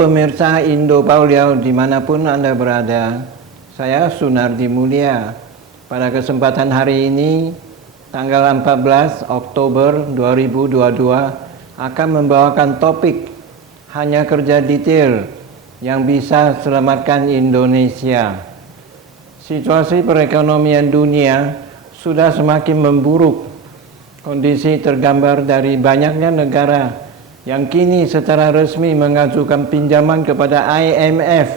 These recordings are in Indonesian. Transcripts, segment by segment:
pemirsa Indo Pauliau dimanapun Anda berada, saya Sunardi Mulia. Pada kesempatan hari ini, tanggal 14 Oktober 2022, akan membawakan topik hanya kerja detail yang bisa selamatkan Indonesia. Situasi perekonomian dunia sudah semakin memburuk. Kondisi tergambar dari banyaknya negara yang kini secara resmi mengajukan pinjaman kepada IMF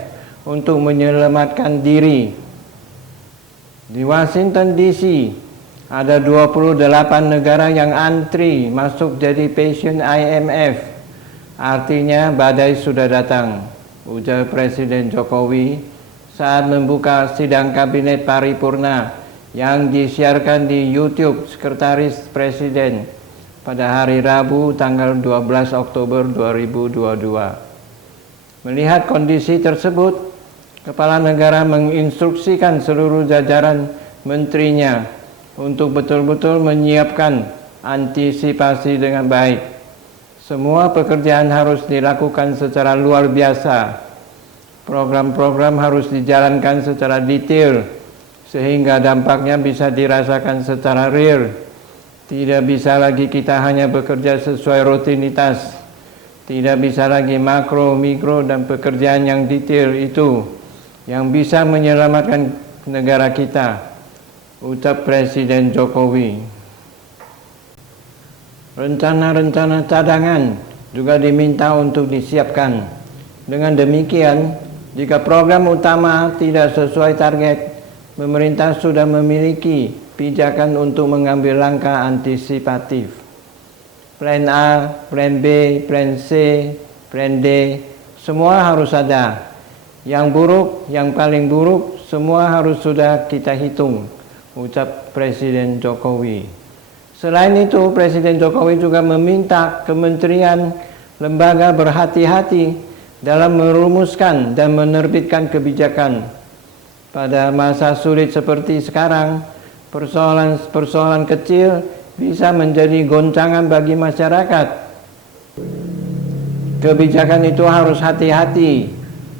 untuk menyelamatkan diri. Di Washington DC, ada 28 negara yang antri masuk jadi pasien IMF. Artinya badai sudah datang, ujar Presiden Jokowi saat membuka sidang kabinet paripurna yang disiarkan di YouTube Sekretaris Presiden pada hari Rabu tanggal 12 Oktober 2022. Melihat kondisi tersebut, Kepala Negara menginstruksikan seluruh jajaran menterinya untuk betul-betul menyiapkan antisipasi dengan baik. Semua pekerjaan harus dilakukan secara luar biasa. Program-program harus dijalankan secara detail sehingga dampaknya bisa dirasakan secara real. Tidak bisa lagi kita hanya bekerja sesuai rutinitas. Tidak bisa lagi makro, mikro, dan pekerjaan yang detail itu yang bisa menyelamatkan negara kita, ucap Presiden Jokowi. Rencana-rencana cadangan juga diminta untuk disiapkan. Dengan demikian, jika program utama tidak sesuai target, pemerintah sudah memiliki pijakan untuk mengambil langkah antisipatif. Plan A, Plan B, Plan C, Plan D, semua harus ada. Yang buruk, yang paling buruk, semua harus sudah kita hitung, ucap Presiden Jokowi. Selain itu, Presiden Jokowi juga meminta kementerian, lembaga berhati-hati dalam merumuskan dan menerbitkan kebijakan. Pada masa sulit seperti sekarang, persoalan-persoalan kecil bisa menjadi goncangan bagi masyarakat. Kebijakan itu harus hati-hati.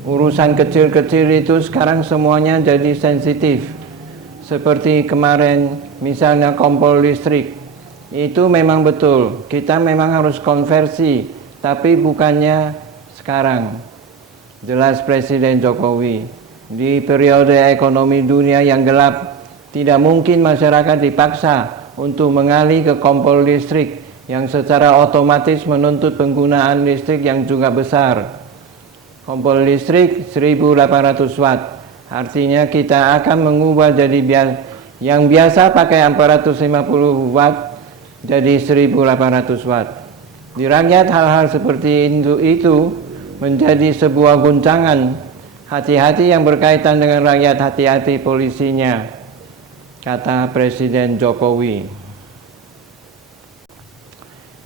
Urusan kecil-kecil itu sekarang semuanya jadi sensitif. Seperti kemarin, misalnya kompor listrik. Itu memang betul, kita memang harus konversi, tapi bukannya sekarang. Jelas Presiden Jokowi, di periode ekonomi dunia yang gelap, tidak mungkin masyarakat dipaksa untuk mengalih ke kompor listrik yang secara otomatis menuntut penggunaan listrik yang juga besar. Kompor listrik 1800 watt, artinya kita akan mengubah jadi yang biasa pakai 450 watt jadi 1800 watt. Di rakyat hal-hal seperti itu menjadi sebuah goncangan. Hati-hati yang berkaitan dengan rakyat, hati-hati polisinya, kata Presiden Jokowi.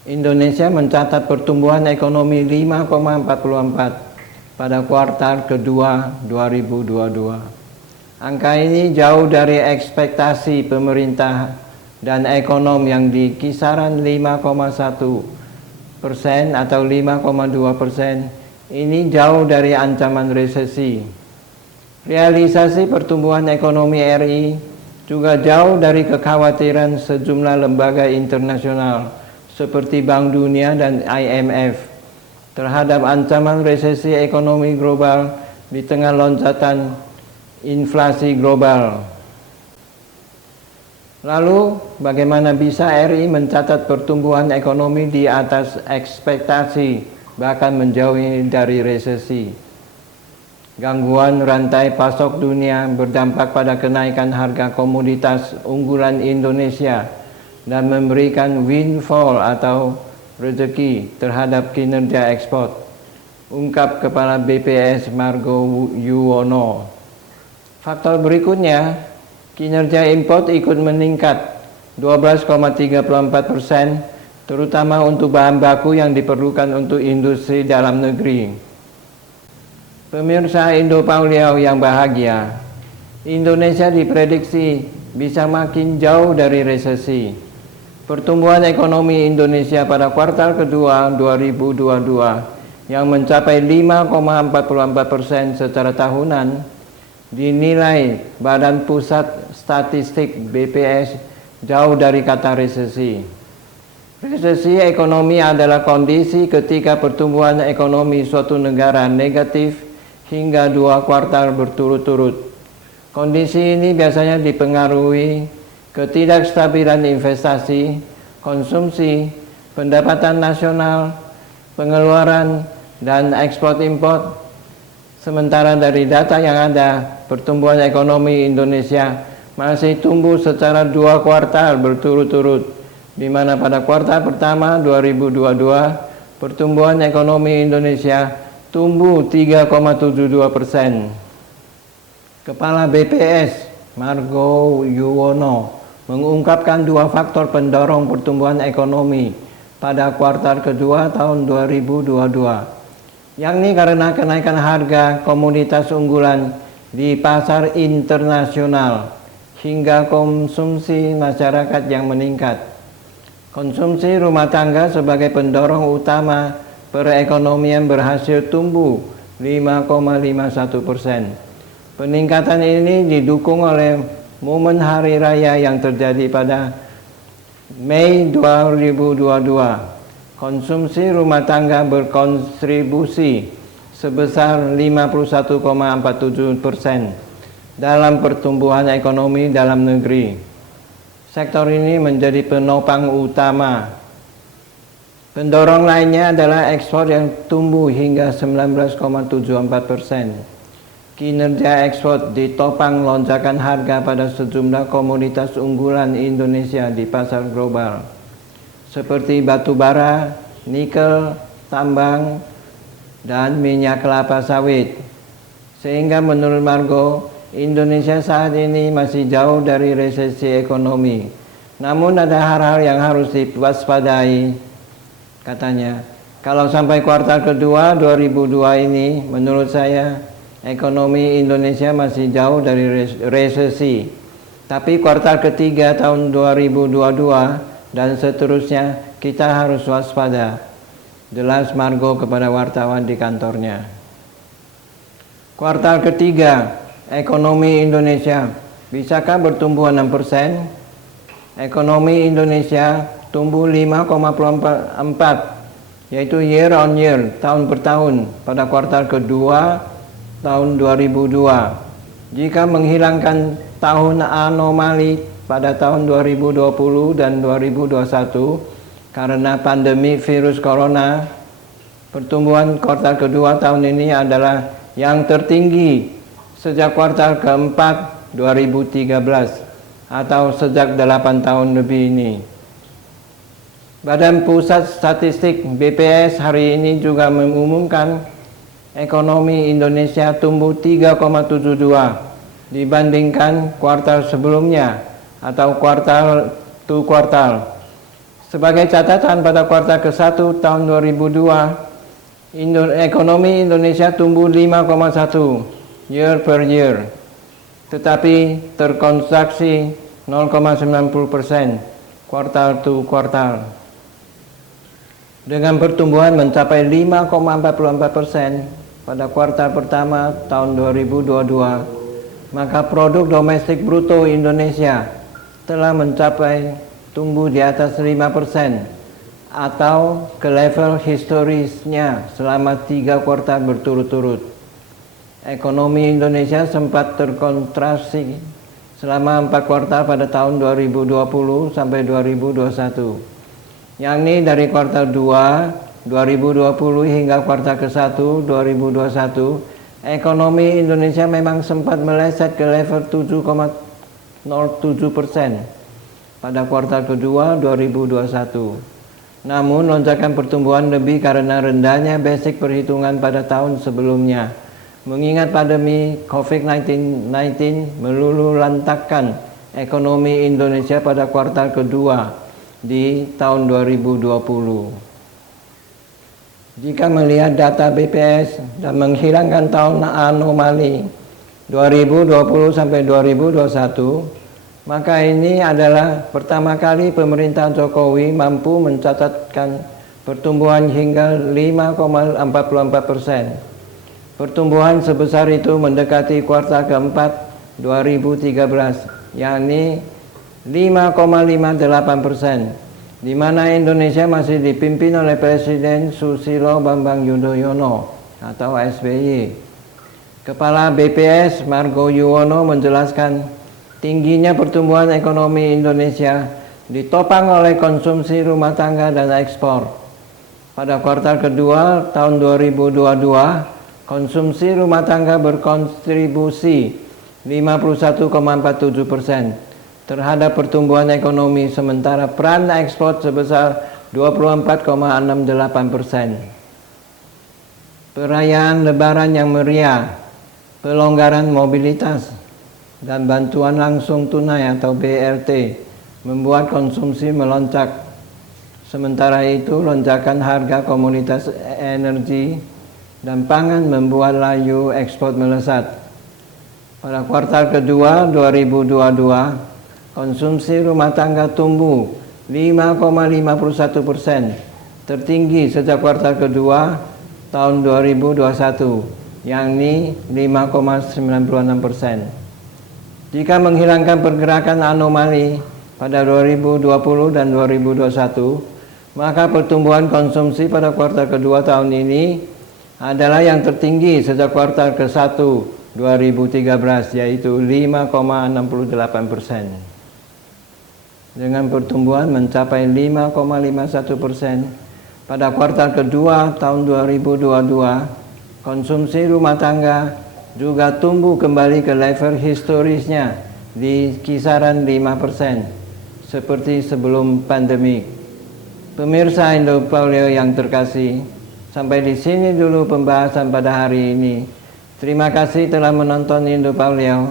Indonesia mencatat pertumbuhan ekonomi 5,44 pada kuartal kedua 2022. Angka ini jauh dari ekspektasi pemerintah dan ekonom yang di kisaran 5,1% atau 5,2%. Ini jauh dari ancaman resesi. Realisasi pertumbuhan ekonomi RI juga jauh dari kekhawatiran sejumlah lembaga internasional seperti Bank Dunia dan IMF terhadap ancaman resesi ekonomi global di tengah loncatan inflasi global. Lalu, bagaimana bisa RI mencatat pertumbuhan ekonomi di atas ekspektasi, bahkan menjauhi dari resesi? Gangguan rantai pasok dunia berdampak pada kenaikan harga komoditas unggulan Indonesia dan memberikan windfall atau rezeki terhadap kinerja ekspor, ungkap Kepala BPS Margo Yuwono. Faktor berikutnya, kinerja impor ikut meningkat 12,34%, terutama untuk bahan baku yang diperlukan untuk industri dalam negeri. Pemirsa Indo Pauliau yang bahagia, Indonesia diprediksi bisa makin jauh dari resesi. Pertumbuhan ekonomi Indonesia pada kuartal kedua 2022 yang mencapai 5,44% secara tahunan, dinilai Badan Pusat Statistik BPS jauh dari kata resesi. Resesi ekonomi adalah kondisi ketika pertumbuhan ekonomi suatu negara negatif hingga 2 kuartal berturut-turut. Kondisi ini biasanya dipengaruhi ketidakstabilan investasi, konsumsi, pendapatan nasional, pengeluaran, dan ekspor-impor. Sementara dari data yang ada, pertumbuhan ekonomi Indonesia masih tumbuh secara 2 kuartal berturut-turut, di mana pada kuartal pertama 2022, pertumbuhan ekonomi Indonesia tumbuh 3,72%. Kepala BPS Margo Yuwono mengungkapkan 2 faktor pendorong pertumbuhan ekonomi pada kuartal kedua tahun 2022, yakni karena kenaikan harga komoditas unggulan di pasar internasional hingga konsumsi masyarakat yang meningkat. Konsumsi rumah tangga sebagai pendorong utama perekonomian berhasil tumbuh 5,51%. Peningkatan ini didukung oleh momen hari raya yang terjadi pada Mei 2022. Konsumsi rumah tangga berkontribusi sebesar 51,47% dalam pertumbuhan ekonomi dalam negeri. Sektor ini menjadi penopang utama. Pendorong lainnya adalah ekspor yang tumbuh hingga 19,74%. Kinerja ekspor ditopang lonjakan harga pada sejumlah komoditas unggulan Indonesia di pasar global, seperti batu bara, nikel, tambang, dan minyak kelapa sawit. Sehingga menurut Margo, Indonesia saat ini masih jauh dari resesi ekonomi. Namun ada hal-hal yang harus diwaspadai, katanya. Kalau sampai kuartal kedua 2002 ini, menurut saya, ekonomi Indonesia masih jauh dari resesi. Tapi kuartal ketiga tahun 2022 dan seterusnya kita harus waspada. Jelas Margo kepada wartawan di kantornya. Kuartal ketiga, ekonomi Indonesia bisakah bertumbuh 6%? Ekonomi Indonesia tumbuh 5,4, yaitu year on year, tahun per tahun pada kuartal kedua tahun 2002. Jika menghilangkan tahun anomali pada tahun 2020 dan 2021 karena pandemi virus corona, pertumbuhan kuartal kedua tahun ini adalah yang tertinggi sejak kuartal keempat 2013 atau sejak 8 tahun lebih ini. Badan Pusat Statistik BPS hari ini juga mengumumkan ekonomi Indonesia tumbuh 3,72 dibandingkan kuartal sebelumnya atau kuartal to kuartal. Sebagai catatan, pada kuartal ke-1 tahun 2002, ekonomi Indonesia tumbuh 5,1 year per year, tetapi terkontraksi 0,90% kuartal to kuartal. Dengan pertumbuhan mencapai 5,44% pada kuartal pertama tahun 2022, maka produk domestik bruto Indonesia telah mencapai tumbuh di atas 5% atau ke level historisnya selama 3 kuartal berturut-turut. Ekonomi Indonesia sempat terkontraksi selama 4 kuartal pada tahun 2020 sampai 2021, yakni dari kuartal 2 2020 hingga kuartal ke-1 2021. Ekonomi Indonesia memang sempat meleset ke level 7,07% pada kuartal kedua 2021. Namun lonjakan pertumbuhan lebih karena rendahnya basic perhitungan pada tahun sebelumnya, mengingat pandemi COVID-19 meluluh lantakkan ekonomi Indonesia pada kuartal kedua di tahun 2020. Jika melihat data BPS dan menghilangkan tahun anomali 2020 sampai 2021, maka ini adalah pertama kali pemerintah Jokowi mampu mencatatkan pertumbuhan hingga 5,44%. Pertumbuhan sebesar itu mendekati kuartal keempat 2013, yakni 5,58%, di mana Indonesia masih dipimpin oleh Presiden Susilo Bambang Yudhoyono atau SBY. Kepala BPS Margo Yuwono menjelaskan tingginya pertumbuhan ekonomi Indonesia ditopang oleh konsumsi rumah tangga dan ekspor. Pada kuartal kedua tahun 2022, konsumsi rumah tangga berkontribusi 51,47% terhadap pertumbuhan ekonomi, sementara peran ekspor sebesar 24,68%. Perayaan Lebaran yang meriah, pelonggaran mobilitas, dan bantuan langsung tunai atau BLT membuat konsumsi melonjak. Sementara itu, lonjakan harga komoditas energi dan pangan membuat laju ekspor melesat. Pada kuartal kedua 2022, konsumsi rumah tangga tumbuh 5,51%, tertinggi sejak kuartal kedua tahun 2021, yakni 5,96%. Jika menghilangkan pergerakan anomali pada 2020 dan 2021, maka pertumbuhan konsumsi pada kuartal kedua tahun ini adalah yang tertinggi sejak kuartal ke-1 2013, yaitu 5,68%. Dengan pertumbuhan mencapai 5,51% pada kuartal kedua tahun 2022, konsumsi rumah tangga juga tumbuh kembali ke level historisnya di kisaran 5%, seperti sebelum pandemi. Pemirsa Indopolio yang terkasih, sampai di sini dulu pembahasan pada hari ini. Terima kasih telah menonton Indopolio.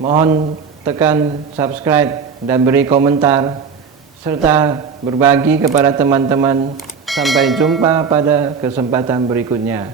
Mohon tekan subscribe dan beri komentar, serta berbagi kepada teman-teman. Sampai jumpa pada kesempatan berikutnya.